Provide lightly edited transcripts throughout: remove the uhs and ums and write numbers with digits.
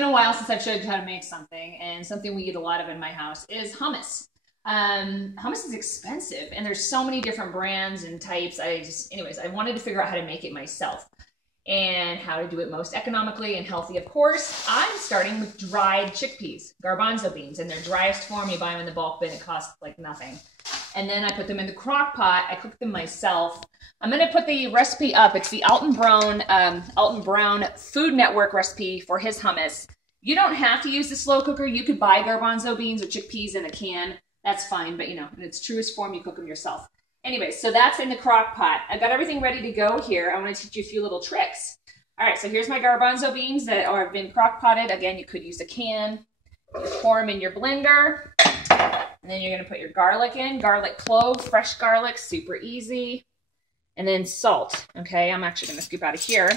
been a while since I've showed you how to make something, and something we eat a lot of in my house is hummus. Hummus is expensive, and there's so many different brands and types. Anyways, I wanted to figure out how to make it myself and how to do it most economically and healthy. Of course, I'm starting with dried chickpeas, garbanzo beans, in their driest form. You buy them in the bulk bin, it costs like nothing. And then I put them in the crock pot. I cook them myself. I'm going to put the recipe up. It's the Alton Brown Food Network recipe for his hummus. You don't have to use the slow cooker. You could buy garbanzo beans or chickpeas in a can. That's fine, but you know, in its truest form, you cook them yourself. Anyway, so that's in the crock pot. I've got everything ready to go here. I want to teach you a few little tricks. All right, so here's my garbanzo beans that have been crock potted. Again, you could use a can. You pour them in your blender. And then you're going to put your garlic in, garlic clove, fresh garlic, super easy. And then salt. Okay, I'm actually going to scoop out of here.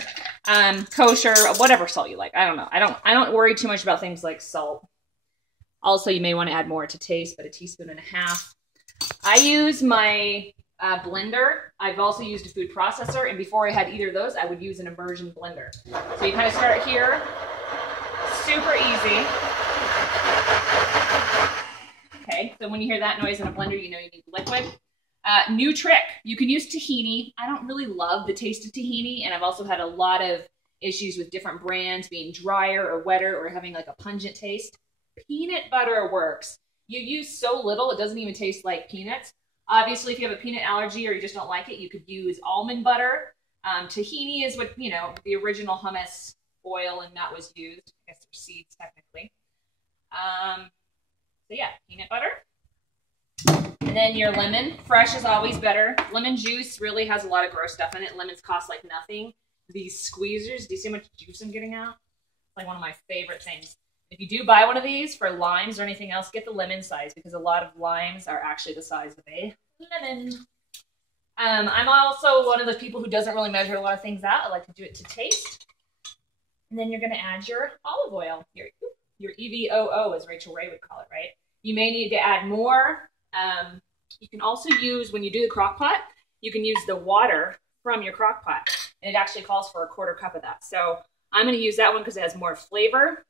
Kosher, whatever salt you like. I don't know. I don't worry too much about things like salt. Also, you may want to add more to taste, but 1.5 teaspoons. I use my blender. I've also used a food processor, and before I had either of those, I would use an immersion blender. So you kind of start here. Super easy. Okay, so when you hear that noise in a blender, you know you need liquid. New trick, you can use tahini. I don't really love the taste of tahini, and I've also had a lot of issues with different brands being drier or wetter or having like a pungent taste. Peanut butter works. You use so little, it doesn't even taste like peanuts. Obviously, if you have a peanut allergy or you just don't like it, you could use almond butter. Tahini is what, you know, the original hummus oil and nut was used. I guess they're seeds technically. So yeah, peanut butter. And then your lemon. Fresh is always better. Lemon juice really has a lot of gross stuff in it. Lemons cost like nothing. These squeezers, do you see how much juice I'm getting out? It's like one of my favorite things. If you do buy one of these for limes or anything else, get the lemon size because a lot of limes are actually the size of a lemon. I'm also one of those people who doesn't really measure a lot of things out. I like to do it to taste. And then you're going to add your olive oil, your EVOO, as Rachel Ray would call it, right? You may need to add more. You can also use, when you do the crock pot, you can use the water from your crock pot. And it actually calls for 1/4 cup of that. So I'm going to use that one because it has more flavor.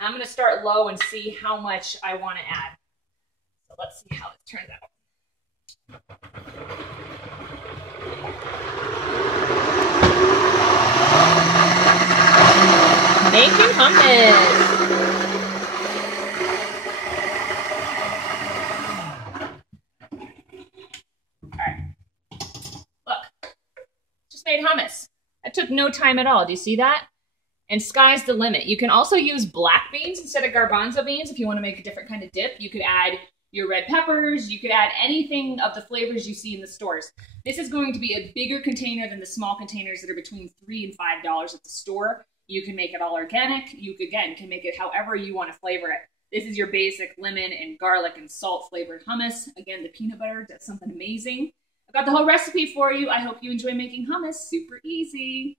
I'm going to start low and see how much I want to add. So let's see how it turns out. Making hummus. All right. Look, just made hummus. That took no time at all. Do you see that? And sky's the limit. You can also use black beans instead of garbanzo beans if you want to make a different kind of dip. You could add your red peppers. You could add anything of the flavors you see in the stores. This is going to be a bigger container than the small containers that are between $3 and $5 at the store. You can make it all organic. You, again, can make it however you want to flavor it. This is your basic lemon and garlic and salt flavored hummus. Again, the peanut butter does something amazing. I've got the whole recipe for you. I hope you enjoy making hummus. Super easy.